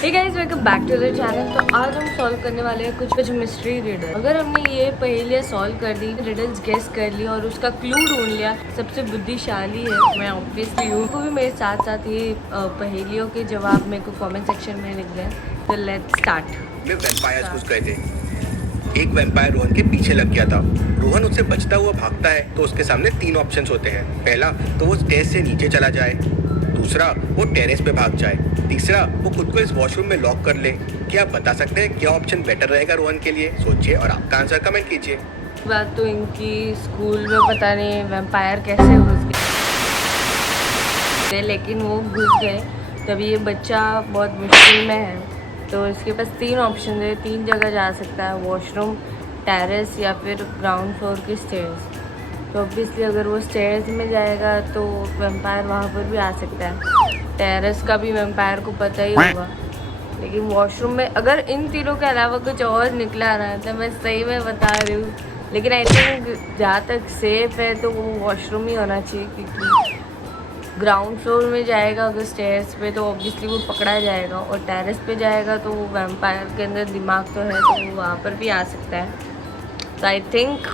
Hey guys, welcome back to the channel. तो आज हम सॉल्व करने वाले हैं कुछ मिस्ट्री रिडल। अगर हमने ये पहेलियाँ सॉल्व कर दी, रिडल्स गेस कर ली और उसका क्लू ढूंढ लिया, सबसे बुद्धिशाली है मैं ऑब्वियसली हूँ। वो भी मेरे साथ साथ ये पहेलियों के जवाब मेरे को कमेंट सेक्शन में लिख दें। तो लेट्स स्टार्ट। में वैम्पायर्स घुस गए थे। एक वैम्पायर रोहन के पीछे लग गया था। रोहन उससे बचता हुआ भागता है तो उसके सामने तीन ऑप्शंस होते हैं। पहला तो वो स्टेज से नीचे चला जाए, दूसरा वो टेरेस पे भाग जाए, तीसरा वो खुद को इस वॉशरूम में लॉक कर ले। क्या आप बता सकते हैं क्या ऑप्शन बेटर रहेगा रोहन के लिए? सोचिए और आपका आंसर कमेंट कीजिए। बात तो इनकी स्कूल में पता नहीं वैम्पायर कैसे घुस गए, लेकिन वो घुस गए। तभी ये बच्चा बहुत मुश्किल में है। तो इसके पास तीन ऑप्शन है, तीन जगह जा सकता है, वॉशरूम, टेरेस या फिर ग्राउंड फ्लोर की स्टेयर्स। तो ऑब्वियसली अगर वो स्टेयर्स में जाएगा तो वैम्पायर वहाँ पर भी आ सकता है। टेरेस का भी वैम्पायर को पता ही होगा, लेकिन वॉशरूम में अगर इन तीनों के अलावा कुछ और निकला रहा है तो मैं सही में बता रही हूँ। लेकिन आई थिंक जहाँ तक सेफ है तो वो वॉशरूम ही होना चाहिए, क्योंकि ग्राउंड फ्लोर में जाएगा अगर स्टेयर्स पे तो ऑब्वियसली वो पकड़ा जाएगा, और टेरेस पे जाएगा तो वो वैम्पायर के अंदर दिमाग तो है तो वो वहाँ पर भी आ सकता है। तो I think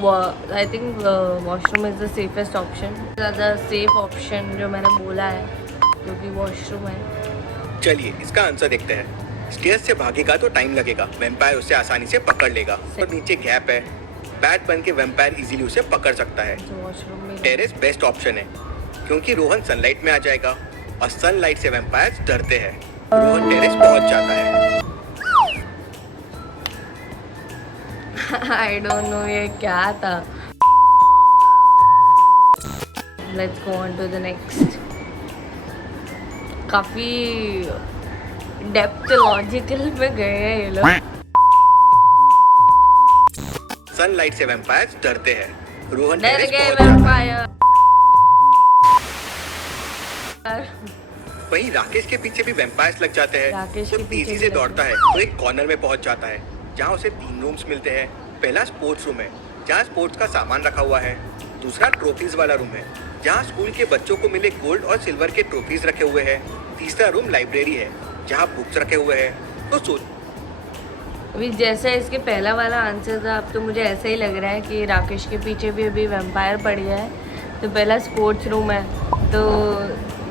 washroom is the safest option, ज़्यादा सेफ ऑप्शन जो मैंने बोला है, क्योंकि वॉशरूम है। चलिए इसका आंसर देखते हैं। स्टेयर्स से भागेगा तो टाइम लगेगा, वैम्पायर उसे आसानी से पकड़ लेगा। और नीचे गैप है, बैट बन के वैम्पायर इजीली उसे पकड़ सकता है। तो वॉशरूम में टेरेस बेस्ट ऑप्शन है क्योंकि रोहन सनलाइट में आ जाएगा और सनलाइट से वैम्पायर्स डरते हैं। रोहन टेरेस पहुंच जाता है। आई डोंट नो ये क्या था। Let's go on to the next. काफी डेप्थ लॉजिकल में गए हैं ये लोग। सनलाइट से वैम्पायर्स डरते हैं। रोहन डर टेरेस गए पहुंच जाता है। वैम्पायर। वहीं राकेश के पीछे भी वैम्पायर्स लग जाते हैं। राकेश वो के पीछे तेजी भी से लग दौड़ता है तो एक कॉर्नर में पहुंच जाता है जहां उसे तीन रूम्स मिलते हैं। पहला स्पोर्ट्स रूम है जहां स्पोर्ट्स का सामान रखा हुआ है। दूसरा ट्रॉफीज वाला रूम है जहां स्कूल के बच्चों को मिले गोल्ड और सिल्वर के ट्रॉफीज रखे हुए हैं। तीसरा रूम लाइब्रेरी है जहां बुक्स रखे हुए हैं। तो सोच अभी जैसा इसके पहला वाला आंसर था, अब तो मुझे ऐसा ही लग रहा है कि राकेश के पीछे भी अभी वैम्पायर पड़ गया है। तो पहला स्पोर्ट्स रूम है तो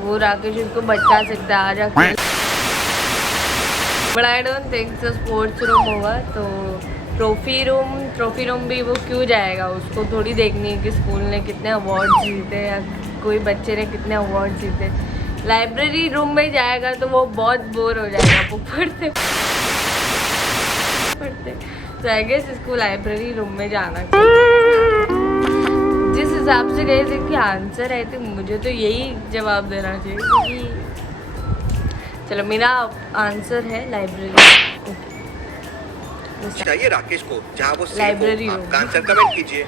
वो राकेश उसको भटका सकता है, आ जाके। But I don't think so sports room होगा। तो ट्रॉफी रूम भी वो क्यों जाएगा? उसको थोड़ी देखनी है कि स्कूल ने कितने अवार्ड जीते या कोई बच्चे ने कितने अवार्ड जीते। लाइब्रेरी रूम में जाएगा तो वो बहुत बोर हो जाएगा वो पढ़ते। तो आई गेस इसको लाइब्रेरी रूम में जाना चाहिए। जिस हिसाब से गए थे कि आंसर है तो मुझे तो यही जवाब देना चाहिए, क्योंकि चलो मेरा आंसर है लाइब्रेरी। चाहिए राकेश को जहां वो लाइब्रेरी रूम। आपका आंसर कमेंट कीजिए।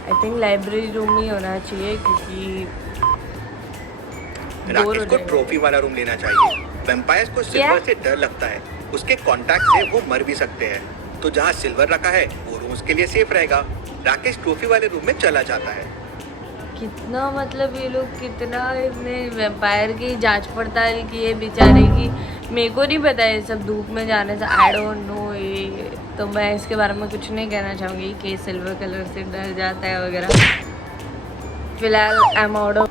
आई थिंक लाइब्रेरी रूम ही होना चाहिए, क्योंकि राकेश को ट्रॉफी वाला रूम लेना चाहिए। वैम्पायर्स को सिल्वर से डर लगता है, उसके कांटेक्ट से वो मर भी सकते हैं। तो जहाँ सिल्वर रखा है वो रूम उसके लिए सेफ रहेगा। राकेश ट्रॉफी वाले रूम में चला जाता है। कितना मतलब ये लोग कितना इतने वैम्पायर की जांच पड़ताल की है बेचारे की। मेरे को नहीं पता है सब धूप में जाने से। आई डोंट नो ये, तो मैं इसके बारे में कुछ नहीं कहना चाहूँगी कि सिल्वर कलर से डर जाता है वगैरह। फिलहाल आई एम आउट ऑफ।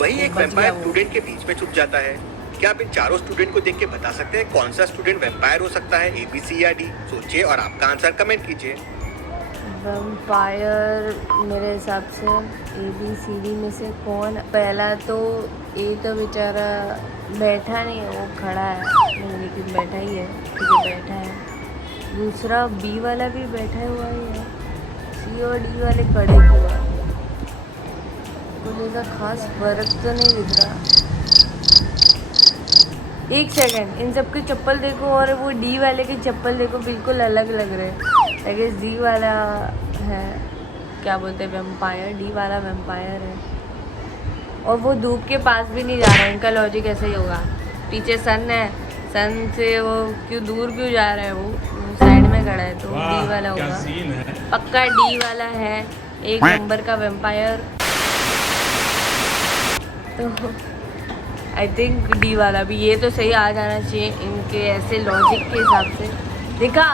वही एक वैम्पायर स्टूडेंट के बीच में छुप जाता है। क्या आप इन चारों स्टूडेंट को देख के बता सकते हैं कौन सा स्टूडेंट वैम्पायर हो सकता है? A, B, C या D? सोचिए और आपका आंसर कमेंट कीजिए। वैम्पायर मेरे हिसाब से ABCD में से कौन? पहला तो ए तो बेचारा बैठा नहीं है, वो खड़ा है, लेकिन बैठा ही है क्योंकि बैठा है। दूसरा B वाला भी बैठा हुआ ही है। C और D वाले खड़े हुए हैं। कुछ ऐसा खास फर्क तो नहीं दिख रहा। एक सेकंड, इन सबके चप्पल देखो और वो D वाले के चप्पल देखो, बिल्कुल अलग लग रहे हैं। लेकिन D वाला है, क्या बोलते हैं, वैम्पायर। D वाला वैम्पायर है और वो धूप के पास भी नहीं जा रहा है। इनका लॉजिक ऐसे ही होगा। पीछे सन है, सन से वो क्यों दूर क्यों जा रहा है? वो साइड में खड़ा है तो D वाला होगा पक्का। D वाला है एक नंबर का वैम्पायर। तो आई थिंक डी वाला भी, ये तो सही आ जाना चाहिए इनके ऐसे लॉजिक के हिसाब से। देखा,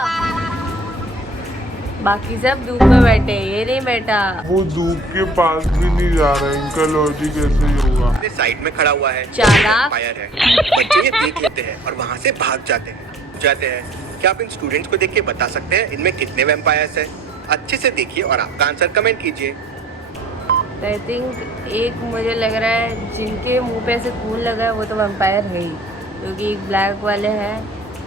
बाकी सब धूप में बैठे, ये नहीं बैठा। वो धूप के पास भी नहीं जा रहा है, इनका लॉजिक ऐसे ही होगा। अपने साइड में खड़ा हुआ है, चालाक। फायर है। बच्चे ये देख लेते हैं और वहाँ से भाग जाते हैं। क्या आप इन स्टूडेंट्स को देख के बता सकते हैं इनमें कितने वैम्पायर्स हैं? अच्छे से देखिए और आपका आंसर कमेंट कीजिए। आई थिंक एक मुझे लग रहा है जिनके मुंह पे ऐसे खून लगा है वो तो वैम्पायर है ही, क्योंकि एक ब्लैक वाले हैं,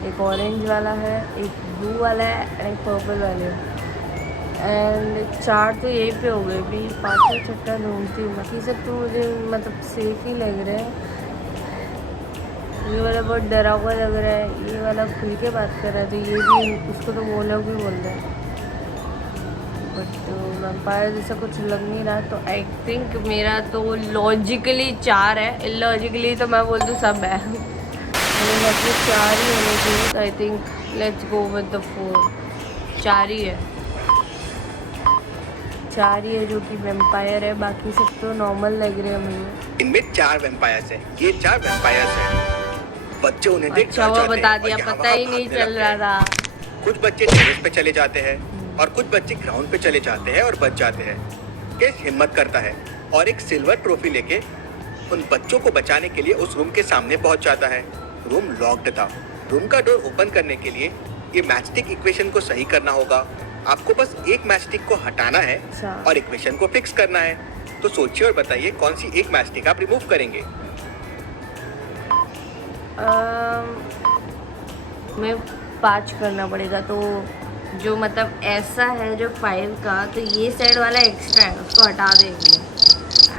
एक ऑरेंज वाला है, एक ब्लू वाला है और एक पर्पल वाले है। एंड 4 तो यहीं पे हो गए, भी 5वां 6वां ढूंढती हूँ। बाकी सब तो मुझे मतलब सेफ ही लग रहे हैं। ये वाला बहुत डरा हुआ लग रहा है, ये वाला खुल के बात कर रहा है, तो ये भी उसको तो वो लोग भी बोल रहे हैं, बट वैम्पायर जैसा कुछ लग नहीं रहा। तो आई थिंक मेरा तो लॉजिकली 4 है, इलॉजिकली तो मैं बोल दूँ सब है। मतलब 4 ही होने चाहिए, तो I think let's go with the 4। 4 ही है, 4 ही है जो कि वैम्पायर है, बाकी सब तो नॉर्मल लग रहे हैं मुझे। इनमें 4 वैम्पायर्स हैं, ये 4 वैम्पायर्स हैं। बच्चे उन्हें देख अच्छा हुआ बता दिया, पता ही नहीं चल रहा था। कुछ बच्चे टेरेस पे चले जाते हैं और कुछ बच्चे ग्राउंड पे चले जाते हैं और बच जाते हैं। केस हिम्मत करता है और एक सिल्वर ट्रॉफी लेके उन बच्चों को बचाने के लिए उस रूम के सामने पहुंच जाता है। रूम लॉक्ड था। रूम का डोर ओपन करने के लिए ये मैचस्टिक इक्वेशन को सही करना होगा। आपको बस एक मैचस्टिक को हटाना है और इक्वेशन को फिक्स करना है। तो सोचिए और बताइए कौन सी एक मैचस्टिक आप रिमूव करेंगे। मैं 5 करना पड़ेगा, तो जो मतलब ऐसा है जो 5 का, तो ये साइड वाला एक्स्ट्रा है, उसको हटा देंगे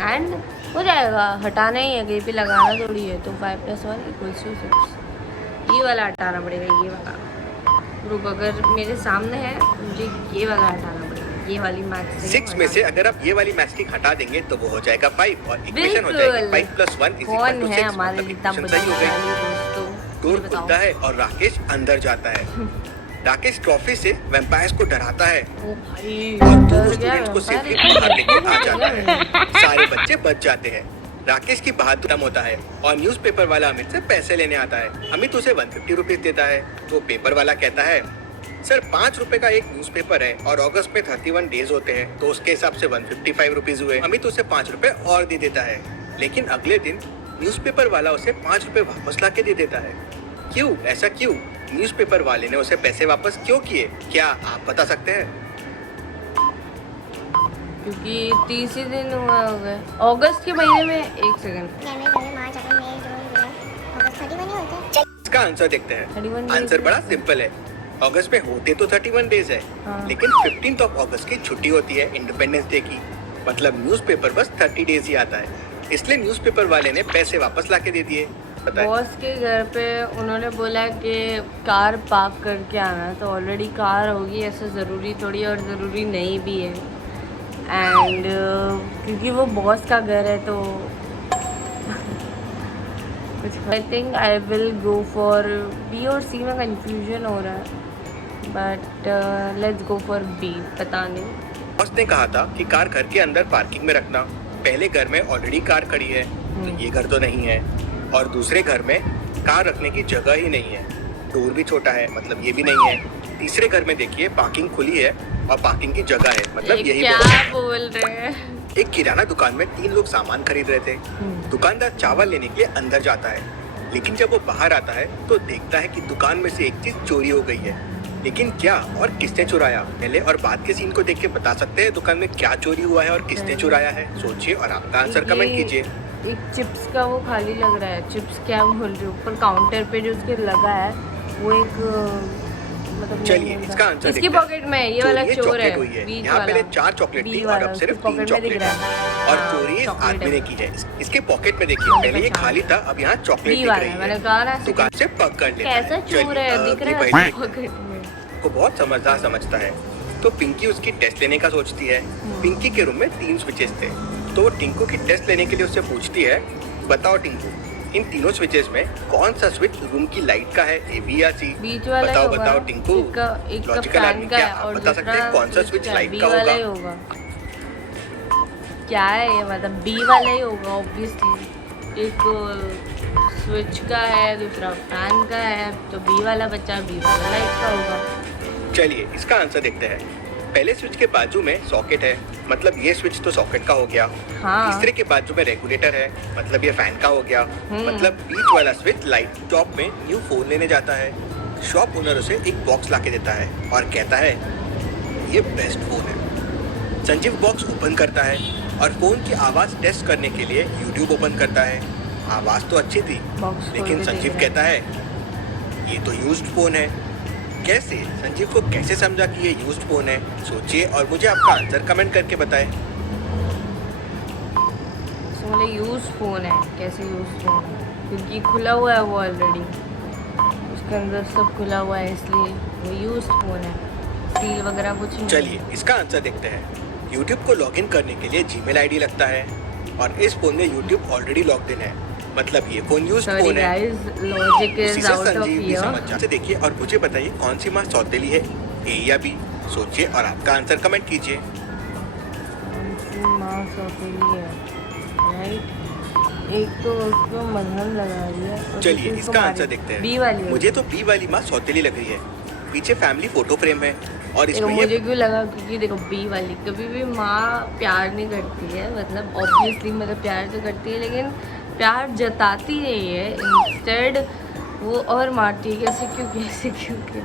एंड हो जाएगा। हटाना ही है, कहीं पे लगाना थोड़ी है। तो 5 + 1 = 6। ये वाला हटाना पड़ेगा, ये वाला ग्रुप अगर मेरे सामने है तो मुझे ये वाला हटाना पड़ेगा, ये वाली मैच 6 में से अगर आप ये वाली मैचस्टिक हटा देंगे तो वो हो जाएगा 5 और इक्वेशन हो जाएगी 5 + 1 = 6। कौन है हमारे जितना दोस्तों? डोर खुलता है और राकेश अंदर जाता है। राकेश ट्रॉफी से वैम्पायर्स को डराता है ओ भाई, और डर दोनों गया स्टूडेंट्स को सेफली वैम्पायर। बाहर लेके आ जाता है। सारे बच्चे बच जाते हैं। राकेश की बहादुरी खत्म होता है और न्यूज़पेपर वाला अमित से पैसे लेने आता है। अमित उसे 150 रुपीज देता है। तो पेपर वाला कहता है, सर 5 रुपए का एक न्यूज़पेपर है और अगस्त में 31 डेज होते हैं, तो उसके हिसाब से 155 रुपीज हुए। अमित उसे 5 रुपए और दे देता है, लेकिन अगले दिन न्यूज़पेपर वाला उसे 5 रुपए वापस ला के दे देता है। क्यों? ऐसा क्यों? न्यूज़पेपर वाले ने उसे पैसे वापस क्यों किए? क्या आप बता सकते हैं? क्योंकि 30 ही दिन हुआ हो गए अगस्त के महीने में। 1 सेकंड, इसका आंसर देखते हैं। 31 आंसर days बड़ा सिंपल है। अगस्त में होते तो 31 डेज है, हाँ। लेकिन 15 अगस्त की छुट्टी होती है इंडिपेंडेंस डे की। मतलब न्यूज़पेपर बस 30 डेज ही आता है, इसलिए न्यूज़पेपर वाले ने पैसे वापस ला के दे दिए। बॉस के घर पे उन्होंने बोला कि कार पार्क करके आना, तो ऑलरेडी कार होगी, ऐसा ज़रूरी थोड़ी और ज़रूरी नहीं भी है। एंड क्योंकि वो बॉस का घर है तो I think I will go for B और सी में कंफ्यूजन हो रहा है, but let's go for B. पता नहीं, बॉस ने कहा था कि कार घर के अंदर पार्किंग में रखना। पहले घर में ऑलरेडी कार खड़ी है, तो ये घर तो नहीं है, और दूसरे घर में कार रखने की जगह ही नहीं है, डोर भी छोटा है, मतलब ये भी नहीं है। तीसरे घर में देखिए पार्किंग खुली है और पार्किंग की जगह है, मतलब यही क्या बोल रहे हैं। एक किराना दुकान में 3 लोग सामान खरीद रहे थे। दुकानदार चावल लेने के लिए अंदर जाता है, लेकिन जब वो बाहर आता है तो देखता है कि दुकान में से एक चीज चोरी हो गई है। लेकिन क्या और किसने चुराया? पहले और बाद के सीन को देख के बता सकते हैं दुकान में क्या चोरी हुआ है और किसने चुराया है? सोचिए और आपका आंसर कमेंट कीजिए। एक चिप्स का वो खाली लग रहा है। चिप्स क्या बोल रही हूँ, ऊपर काउंटर पे जो उसके लगा है वो एक मतलब चलिए इसका आंसर इसकी पॉकेट में ये वाला चोर है। यहाँ पहले 4 चॉकलेट थी और अब सिर्फ 3 चॉकलेट है, और चोरी इस आदमी ने की है। इसके पॉकेट में देखिए, पहले ये खाली था, अब यहाँ चॉकलेट दिख रही है। दुकान से पकड़ लेता है। कैसा चोर है, दिख रहा है पॉकेट में। को बहुत समझदार समझता है, तो पिंकी उसकी टेस्ट लेने का सोचती है। पिंकी के रूम में 3 स्विचेस थे, तो वो टिंकू की टेस्ट लेने के लिए उससे पूछती है, बताओ टिंकू, इन तीनों स्विचेस में कौन सा स्विच रूम की लाइट का है, ए बी या सी? बताओ बताओ टिंकू। लॉजिकल आदमी, क्या आप बता सकते हैं कौन सा स्विच लाइट का होगा? क्या है ये, मतलब बी वाला ही होगा ऑब्वियसली। एक स्विच का है, दूसरा फैन का है, तो बी वाला बच्चा बी वाला लाइट का होगा। चलिए इसका आंसर देखते हैं। पहले स्विच के बाजू में सॉकेट है, मतलब ये स्विच तो सॉकेट का हो गया। हाँ। तीसरे के बाजू में रेगुलेटर है, मतलब ये फैन का हो गया। मतलब बीच वाला स्विच लाइट शॉप में न्यू फोन लेने जाता है। शॉप ओनर उसे एक बॉक्स लाके देता है और कहता है ये बेस्ट फोन है। संजीव बॉक्स ओपन करता है और फोन की आवाज टेस्ट करने के लिए यूट्यूब ओपन करता है। आवाज तो अच्छी थी, बॉक्स खोल लेकिन के संजीव देख कहता है ये तो यूज्ड फोन है। कैसे? संजीव को कैसे समझा कि ये यूज्ड फोन है? सोचिए और मुझे आपका आंसर कमेंट करके बताएं। बोले यूज फोन है, कैसे यूज फोन है? क्योंकि खुला हुआ है वो ऑलरेडी, उसके अंदर सब खुला हुआ है, इसलिए वो यूज फोन है, सील वगैरह कुछ नहीं। चलिए इसका आंसर देखते हैं। YouTube को लॉगिन करने के लिए Gmail आईडी लगता है और इस फोन में YouTube ऑलरेडी लॉग्ड इन है, मतलब ये फोन यूज्ड सॉरी फोन है। गाइस, लॉजिक उसी इज से आउट ऑफ संजीव भी हियर। समझ जाते। देखिए और मुझे बताइए कौन सी माँ सौतेली है, ए या बी? सोचिए और आपका आंसर कमेंट कीजिए। माँ सौतेली है, राइट? एक तो उसको मलहम लगा रही है और चलिए दूसरी इसका को आंसर मारी। देखते हैं। बी वाली मुझे तो बी वाली माँ सौतेली लग रही है। पीछे फैमिली फोटो फ्रेम है और देखो, इसमें मुझे ये क्यों लगा, क्योंकि देखो बी वाली कभी भी माँ प्यार नहीं करती है, मतलब ऑब्वियसली मतलब प्यार तो करती है लेकिन प्यार जताती नहीं है, इंस्टेड वो और मारती है। कैसे क्यों किया?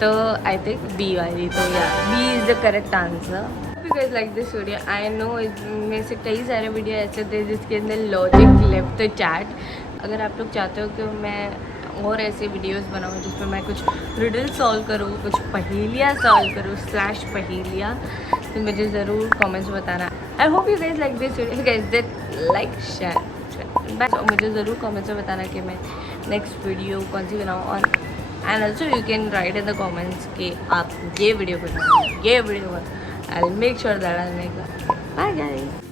तो आई थिंक बी वाली, तो या B is the correct answer. Because like this video, I know इसमें से कई सारे वीडियो ऐसे थे जिसके अंदर लॉजिक लेफ्ट चैट। अगर आप लोग चाहते हो कि मैं और ऐसे वीडियोस बनाऊं जिसमें मैं कुछ रिडल सॉल्व करूं, कुछ पहेलियाँ सॉल्व करूं / पहेलियाँ, तो मुझे ज़रूर कमेंट्स में बताना। I hope you guys like this video, guys that like share बस। मुझे ज़रूर कमेंट्स में बताना कि मैं नेक्स्ट वीडियो कौन सी बनाऊँ, और and also you can write in the comments कि आप ये वीडियो बनाओ, ये वीडियो बनाओ। I will make sure that I make. Bye guys.